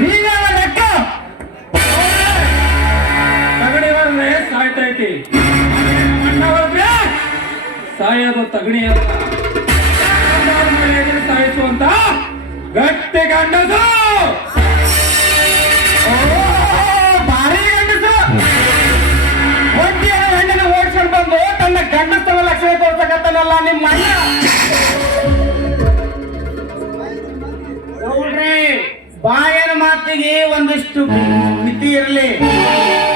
ನೀನೇ ಲೆಕ್ಕ ತಗಡಿ ಹೊರದ್ರೆ ಸಾಯ್ತೈತಿ, ಅಣ್ಣ ಹೊರದ್ರೆ ಸಾಯೋದು ತಗಡಿ ಅಲ್ಲ, ಸಾಯಿಸುವಂತ ಗಟ್ಟಿ ಗಂಡಸು. ಭಾರಿ ಗಂಡಸು ಒಂಟಿಯಾದ ಹೆಣ್ಣನ್ನು ಓಡಿಸ್ಕೊಂಡು ಬಂದು ತನ್ನ ಗಂಡಸ್ತನ ಲಕ್ಷಣ ತೋರ್ಸಕತ್ತನಲ್ಲ ನಿಮ್ಮ ಅಣ್ಣ. ನೋಡ್ರಿ, ಬಾಯನ ಮಾತಿಗೆ ಒಂದಿಷ್ಟು ಮಿತಿ ಇರಲಿ.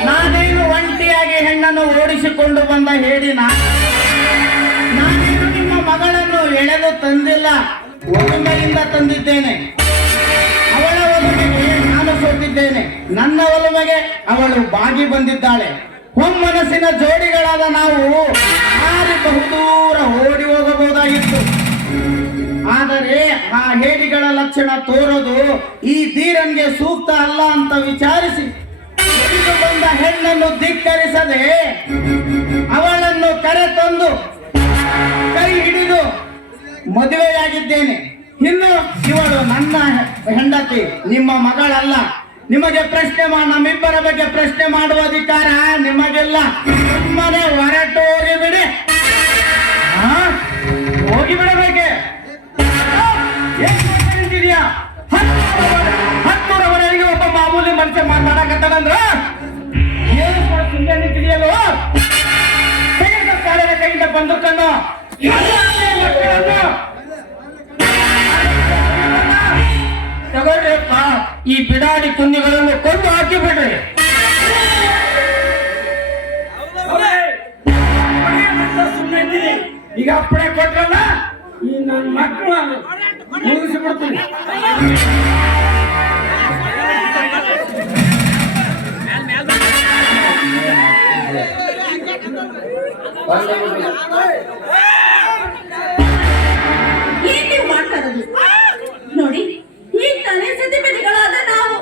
ನಾನೇನು ಒಂಟಿಯಾಗಿ ಹೆಣ್ಣನ್ನು ಓಡಿಸಿಕೊಂಡು ಬಂದ ಹೇಳಿನ, ನಾನೇನು ನಿಮ್ಮ ಮಗಳನ್ನು ಎಳೆದು ತಂದಿಲ್ಲ, ಒಲುಮೆಯಿಂದ ತಂದಿದ್ದೇನೆ. ಅವಳ ಒಲುಮೆಗೆ ನಾನು ಸೋತಿದ್ದೇನೆ, ನನ್ನ ಒಲುಮೆಗೆ ಅವಳು ಬಾಗಿ ಬಂದಿದ್ದಾಳೆ. ಒಮ್ಮನಸ್ಸಿನ ಜೋಡಿಗಳಾದ ನಾವು ಹಾರಿ ಬಹುದೂರ ಓಡಿ ಹೋಗಬಹುದಾಗಿತ್ತು. ಆದರೆ ಆ ಹೇಡಿಗಳ ಲಕ್ಷಣ ತೋರೋದು ಈ ಧೀರನ್ಗೆ ಸೂಕ್ತ ಅಲ್ಲ ಅಂತ ವಿಚಾರಿಸಿ ಹಿಡಿದು ಬಂದ ಹೆಣ್ಣನ್ನು ಧಿಕ್ಕರಿಸದೆ ಅವಳನ್ನು ಕರೆತಂದು ಕೈ ಹಿಡಿದು ಮದುವೆಯಾಗಿದ್ದೇನೆ. ಇನ್ನು ಇವಳು ನನ್ನ ಹೆಂಡತಿ, ನಿಮ್ಮ ಮಗಳಲ್ಲ. ನಿಮಗೆ ಪ್ರಶ್ನೆ ನಮ್ಮಿಬ್ಬರ ಬಗ್ಗೆ ಪ್ರಶ್ನೆ ಮಾಡುವ ಅಧಿಕಾರ ನಿಮಗೆಲ್ಲ. ಸುಮ್ಮನೆ ಹೊರಟು ಹೋಗಿಬಿಡಿ, ಹೋಗಿಬಿಡಬೇಕೆ? ಏನಿದೆಯಾ? 10ರವರೆಗೆ ಒಬ್ಬ ಮಾಮೂಲಿ ಮನುಷ್ಯ ಮಾತಾಡಕತ್ತಾನಂದ್ರ ಏನು ಸುಮ್ಮನೆ ನಿಂತಿದೆಯಲ್ವ? ಕಾರ್ಯದ ಕೈಯಿಂದ ಬಂದೂಕನ್ನು ತಗೊಳ್ರಿಪ್ಪ, ಈ ಬಿಡಾಡಿ ಕುಂದಿಗಳನ್ನು ಕೊಂದು ಹಾಕಿ ಬಿಡ್ರಿ. ಸುಮ್ಮನೆ ಈಗ ಅಪ್ಪಣೆ ಕೊಟ್ರಲ್ಲ, ಈ ನನ್ನ ಮಕ್ಕಳು ಮುಗಿಸಿಬಿಡ್ತೀನಿ. ಏನ್ ನೀವು ಮಾಡ್ತಾ ಇರೋದು? ನೋಡಿ, ಈ ತಲೆ ಸತಿಪತಿಗಳಾದ ನಾವು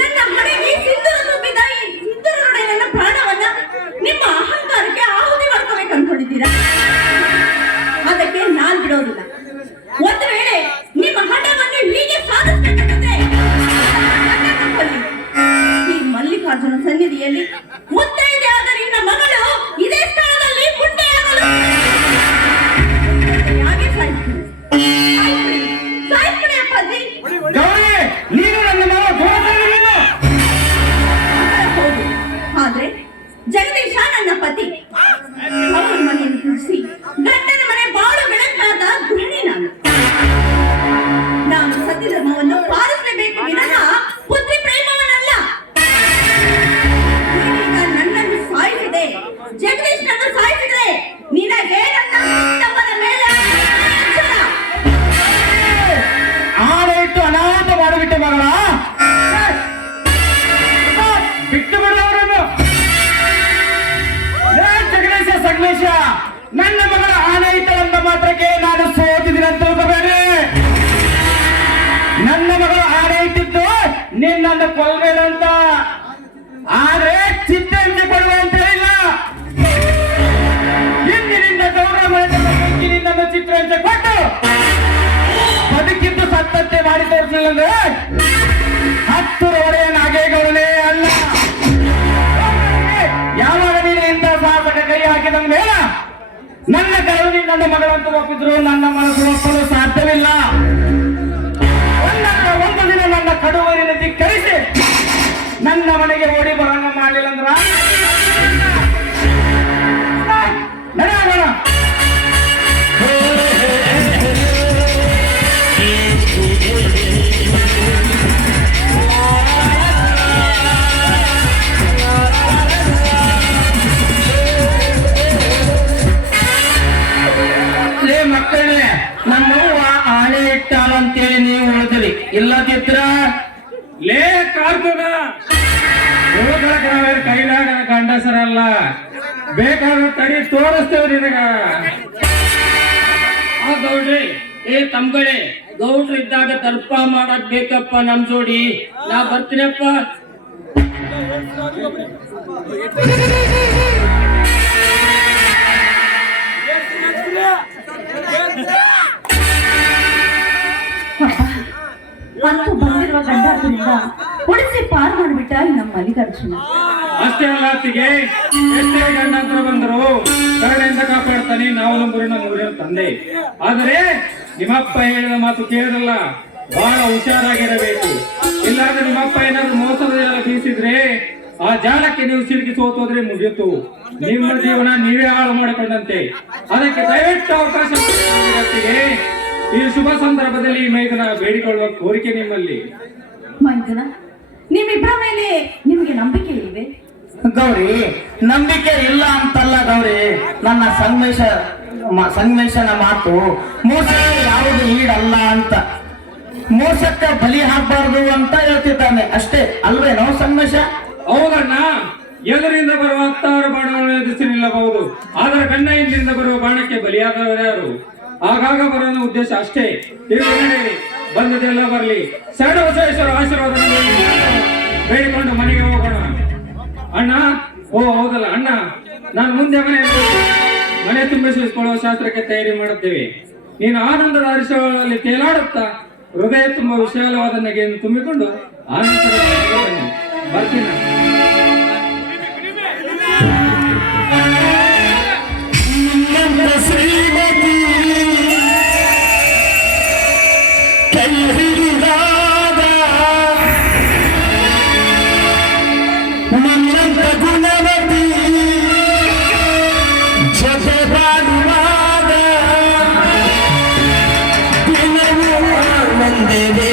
ನನ್ನ ಹಣೆಗೆ ಸಿಂಧೂರ ತುಂಬಿದ ಈ ಸಿಂಧೂರ ನೋಡಿ ನನ್ನ ಪ್ರಾಣವನ್ನ ನಿಮ್ಮ ಅಹಂಕಾರಕ್ಕೆ ಆಹುತಿ ಮಾಡ್ಕೋಬೇಕು ಅನ್ಕೊಂಡಿದ್ದೀರಾ? ಅದಕ್ಕೆ ನಾನ್ ಬಿಡೋದಿಲ್ಲ. ಒಂದು ವೇಳೆ ನಿಮ್ಮ ಹಠವನ್ನು ಹೀಗೆ ಸಾಧಿಸಬೇಕಾದ್ರೆ ಈ ಮಲ್ಲಿಕಾರ್ಜುನ ಸನ್ನಿಧಿಯಲ್ಲಿ ಮುತ್ತೈದೆ ಆದ ನಿನ್ನ ಮಗಳು ಇದೇ ಸ್ಥಳದಲ್ಲಿ ಮುಂದೆಯಾಗಲು ಹಾಗೆ ಸಾಯ್ಬಿಡಿ ಅಪ್ಪಾಜಿ. ನೀನು ನನ್ನ ಹೌದು, ಆದ್ರೆ ಜಗದೀಶ ನನ್ನ ಪತಿ. ಅವನ ಮನೆಯನ್ನು ತಿಳಿಸಿ ಗಂಡನ ಮನೆ ಬಾಳು ಬೆಳಕಾದ ಗೃಹಿಣಿ ನಾನು. ನಾನು ಸತ್ಯ ಧರ್ಮವನ್ನು ಪಾಲಿಸಲೇಬೇಕು ವಿನಃ ಪುತ್ರಿ ಪ್ರೇಮವನ್ನಲ್ಲ. ನೀನೀಗ ನನ್ನನ್ನು ಸಾಯಿಸಿದೆ, ಜಗದೀಶ್ ನನ್ನ ಸಾಯಿಸಿದ್ರೆ ನಿನಗೆ ನನ್ನ ತಮ್ಮನ ಮೇಲೆ ಎಚ್ಚರ. ಆಡಳಿಟ್ಟು ಅನಾಹುತ ಮಾಡಿಬಿಟ್ಟೆ ಮಗಳ. ಬಿಟ್ಟು ಬಿಡೋರನ್ನು ಜಗದೀಶ ಸಂಗಮೇಶ, ನನ್ನ ಮಗಳ ಆಡಳಿತವೆಂದ ಮಾತ್ರಕ್ಕೆ ನಾನು ಸೋತಿದ್ದೀನಿ ಅಂತ ತಿಳ್ಕೋಬೇಡಿ. ನನ್ನ ಮಗಳು ಆಡಳಿತಿದ್ದು ನಿನ್ನನ್ನು ಕೊಲ್ಬೇಡಂತ, ಆದ್ರೆ ಚಿತ್ತಹಿಂಸೆ ಕೊಡುವ ಅಂತ ಹೇಳಿಲ್ಲ. ಇಂದಿನಿಂದ ಗೌರವ ನಿನ್ನನ್ನು ಚಿತ್ರಹಿಂಸೆ ಕೊಟ್ಟು ಬದುಕಿದ್ದು ಸತ್ತಂತೆ ಮಾಡಿ ತೋರಿಸಲಿಲ್ಲ ಅಂದ್ರೆ 10ರವರೆಯ ನಾಗೇಗೌಡನೇ ಅಲ್ಲ. ಯಾವಾಗ ನೀನು ಇಂಥ ಸಾಹಸಕ ಕೈ ಹಾಕಿದ ಮೇಲೆ ನನ್ನ ಕರುಣಿ ನನ್ನ ಮಗಳಂತ ಒಪ್ಪಿದ್ರು ನನ್ನ ಮನಸ್ಸು ಒಪ್ಪಲು ಸಾಧ್ಯವಿಲ್ಲ. ಒಂದು ದಿನ ನನ್ನ ಕಡುವರಿನ ಧಿಕ್ಕರಿಸಿ ನನ್ನ ಮನೆಗೆ ಓಡಿ ಬರಂಗ ಮಾಡಲಿಲ್ಲ ಅಂದ್ರ ನಡೆಯೋಣ. ಮಕ್ಕಳೇ, ನಮ್ಮವ್ವ ಆಳೆ ಇಟ್ಟಾಳ ಅಂತೇಳಿ ನೀವು ಉಳಿದ್ರಿ, ಇಲ್ಲದಿದ್ರ ಲೇ ಕಾರ್ಕುನ ಹೋಗಲಕ್ಕ ನಾವೇನು ಕೈಲಾಗ ಗಂಡಸರಲ್ಲ, ಬೇಕಾದ್ರೂ ತಡಿ ತೋರಿಸ್ತೇವೆ ನಿನಗ. ಆ ಗೌಡ್ರಿ, ಏ ತಮ್ಗಳೇ, ಗೌಡ್ರು ಇದ್ದಾಗ ತರ್ಪ ಮಾಡಕ್ ಬೇಕಪ್ಪ ನಮ್ ಜೋಡಿ. ನಾ ಬರ್ತೀನಪ್ಪ. ಅಂತೂ ಬಂದಿರುವ ಗಂಡಾಟದಿಂದ ಉಳಿಸಿ ಪಾರ್ ಮಾಡಿಬಿಟ್ಟ ಈ ನಮ್ಮ ಮಲ್ಲಿಕಾರ್ಜುನ. ಅಷ್ಟೇ ಅಲ್ಲ ಅತ್ತಿಗೆ, ಎಷ್ಟೇ ಗಂಡಾಂತರ ಬಂದರು ಕರುಣೆಯಿಂದ ಕಾಪಾಡ್ತಾನೆ. ನಾವು ನಮ್ಮ ಊರಿನ ತಂದೆ. ಆದರೆ ನಿಮ್ಮಪ್ಪ ಹೇಳಿದ ಮಾತು ಕೇಳಲ್ಲ, ಬಹಳ ಹುಷಾರಾಗಿರಬೇಕು. ಇಲ್ಲಾಂದ್ರೆ ನಿಮ್ಮಪ್ಪ ಏನಾದ್ರು ಮೋಸದ ಜಾಲ ಬೀಸಿದ್ರೆ ಆ ಜಾಲಕ್ಕೆ ನೀವು ಸಿಲುಕಿ ಸೋತೋದ್ರೆ ಮುಗಿಯಿತು. ನಿಮ್ಮ ಜೀವನ ನೀವೇ ಹಾಳು ಮಾಡಿಕೊಂಡಂತೆ. ಅದಕ್ಕೆ ದಯವಿಟ್ಟು ಅವಕಾಶ ಅತ್ತಿಗೆ. ಈ ಶುಭ ಸಂದರ್ಭದಲ್ಲಿ ಈ ಮೈದನ ಬೇಡಿಕೊಳ್ಳುವ ಕೋರಿಕೆ ನಿಮ್ಮಲ್ಲಿ. ಮೈದುನ, ನಿಮ್ಮಿಬ್ಬರ ಮೇಲೆ ನಿಮಗೆ ನಂಬಿಕೆ ಇವೆ? ಗೌರಿ, ನಂಬಿಕೆ ಇಲ್ಲ ಅಂತಲ್ಲ ಗೌರಿ. ನನ್ನ ಸಂಗಮೇಶನ ಮಾತು ಮೋಸಕ್ಕೆ ಯಾವುದು ಈಡಲ್ಲ ಅಂತ, ಮೋಸಕ್ಕೆ ಬಲಿ ಹಾಕಬಾರ್ದು ಅಂತ ಹೇಳ್ತಿದ್ದಾನೆ ಅಷ್ಟೇ ಅಲ್ವೇನೋ ಸಂಗಮೇಶ? ಹೌದಣ್ಣ, ಎದುರಿಂದ ಬರುವ 10,000 ಬಾಣಗಳನ್ನು ಎದುರಿಸಿ ನಿಲ್ಲಬಹುದು, ಆದರೆ ಕಣ್ಣ ಹಿಂದಿಂದ ಬರುವ ಬಾಣಕ್ಕೆ ಬಲಿಯಾದವರು ಯಾರು? ಆಗಾಗ ಬರೋ ಉದ್ದೇಶ ಅಷ್ಟೇ. ಬಂದದೆಲ್ಲ ಬರಲಿ. ಶರಣ ಬಸವೇಶ್ವರ ಆಶೀರ್ವಾದ ಬೇಡಿಕೊಂಡು ಮನೆಗೆ ಹೋಗೋಣ. ಅಣ್ಣ, ಓ ಹೌದಲ್ಲ ಅಣ್ಣ, ನಾನು ಮುಂದೆ ಮನೆ ತುಂಬಿಸಿಕೊಳ್ಳುವ ಶಾಸ್ತ್ರಕ್ಕೆ ತಯಾರಿ ಮಾಡುತ್ತೇವೆ. ನೀನು ಆನಂದದ ಹರ್ಷಗಳಲ್ಲಿ ತೇಲಾಡುತ್ತಾ ಹೃದಯ ತುಂಬ ವಿಶಾಲವಾದ ನಗೆಯನ್ನು ತುಂಬಿಕೊಂಡು ಆನಂತರ ಬರ್ತೀನಿ. ಶ್ರೀಮತಿ ಕೈ ಹಿಡಿದಾದ ನನ್ನಂತ ಗುಣವತಿ ಜೊತೆ ಬಾಳುವಾದ ದಿನವೂ ಆನಂದವೇ.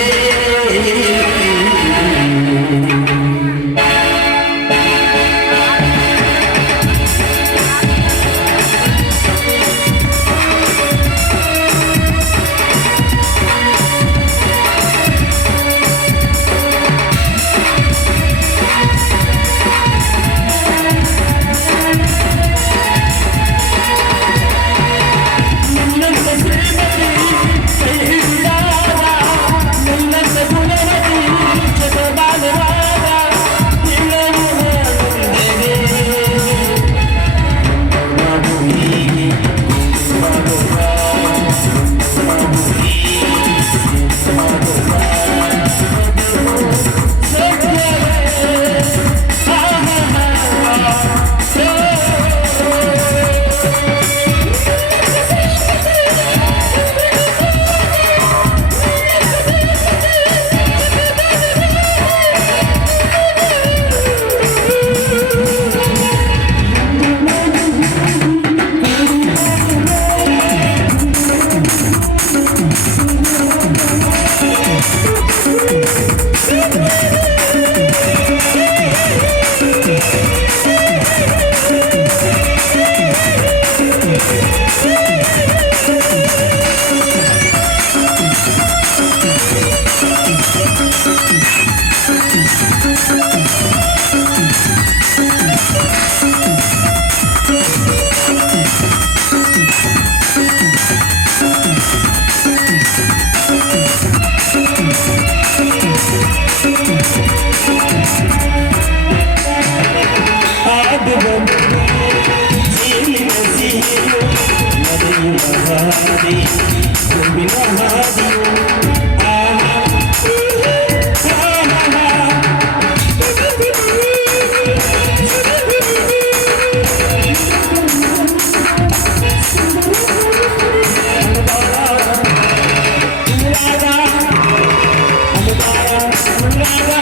Raga,